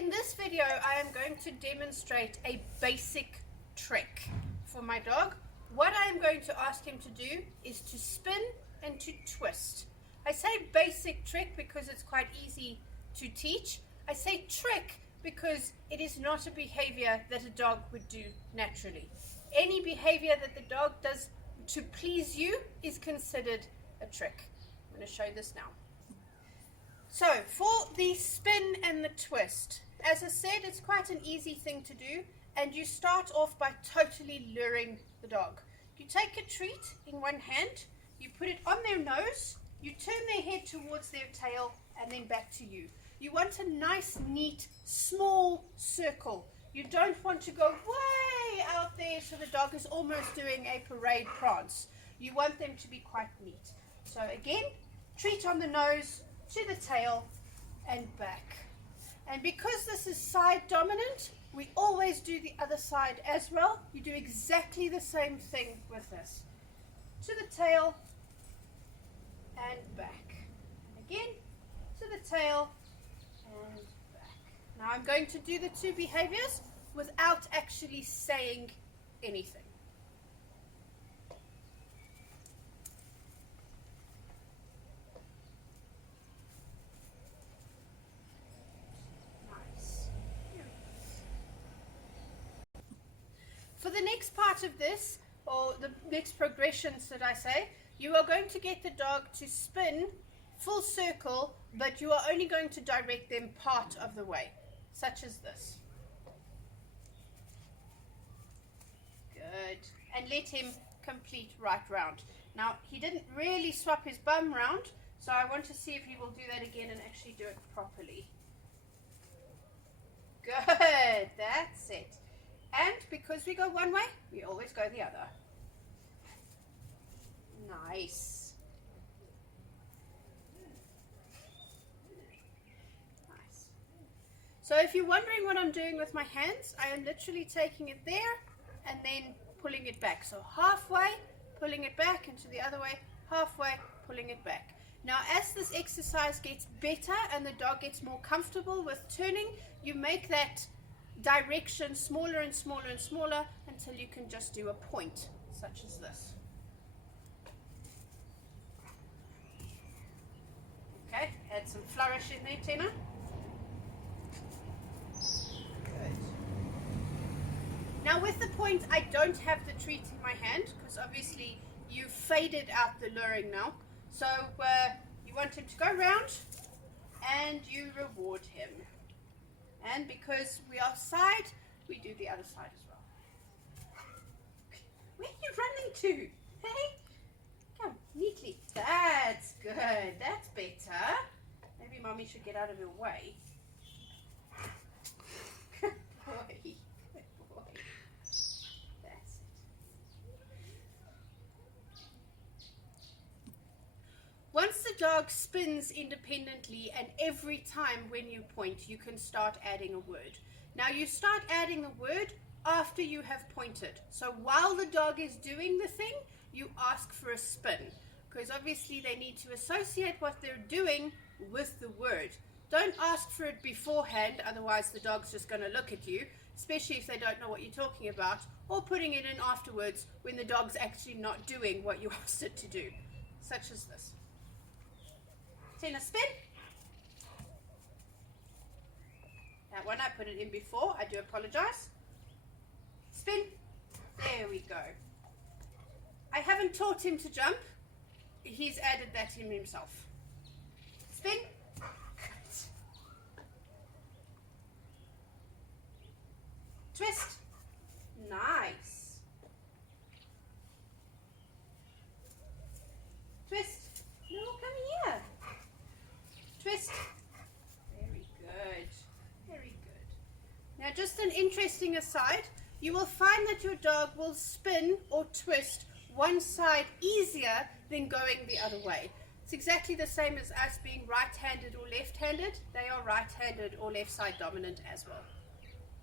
In this video, I am going to demonstrate a basic trick for my dog. What I am going to ask him to do is to spin and to twist. I say basic trick because it's quite easy to teach. I say trick because it is not a behavior that a dog would do naturally. Any behavior that the dog does to please you is considered a trick. I'm going to show this now. So for the spin and the twist, as I said, it's quite an easy thing to do, and you start off by totally luring the dog. You take a treat in one hand, you put it on their nose, you turn their head towards their tail and then back to you. You want a nice, neat, small circle. You don't want to go way out there so the dog is almost doing a parade prance. You want them to be quite neat. So again, treat on the nose, to the tail and back. And because this is side dominant, we always do the other side as well. You do exactly the same thing with this. To the tail and back. Again, to the tail and back. Now I'm going to do the two behaviors without actually saying anything. For the next part of this, or the next progressions that I say, you are going to get the dog to spin full circle, but you are only going to direct them part of the way, such as this. Good. And let him complete right round. Now, he didn't really swap his bum round, so I want to see if he will do that again and actually do it properly. Good. That's it. And because we go one way, we always go the other. Nice. Nice. So if you're wondering what I'm doing with my hands, I am literally taking it there and then pulling it back. So halfway, pulling it back, and to the other way, halfway, pulling it back. Now as this exercise gets better and the dog gets more comfortable with turning, you make that direction smaller and smaller and smaller until you can just do a point, such as this. Okay, add some flourish in there, Tina. Good. Now with the point, I don't have the treat in my hand because obviously you faded out the luring now. So you want him to go round and you reward him. And because we are side, we do the other side as well. Where are you running to? Hey? Come, neatly. That's good. That's better. Maybe mommy should get out of your way. Good boy. Good boy. That's it. Once the dog spins independently, and every time when you point, you can start adding a word. Now you start adding the word after you have pointed. So while the dog is doing the thing, you ask for a spin, because obviously they need to associate what they're doing with the word. Don't ask for it beforehand, otherwise the dog's just going to look at you, especially if they don't know what you're talking about, or putting it in afterwards when the dog's actually not doing what you asked it to do, such as this. Tina, spin. That one I put it in before. I do apologize. Spin. There we go. I haven't taught him to jump. He's added that in himself. Spin. Good. Twist. Nice. Twist. No, come here. Twist. Very good. Very good. Now just an interesting aside, you will find that your dog will spin or twist one side easier than going the other way. It's exactly the same as us being right-handed or left-handed. They are right-handed or left side dominant as well.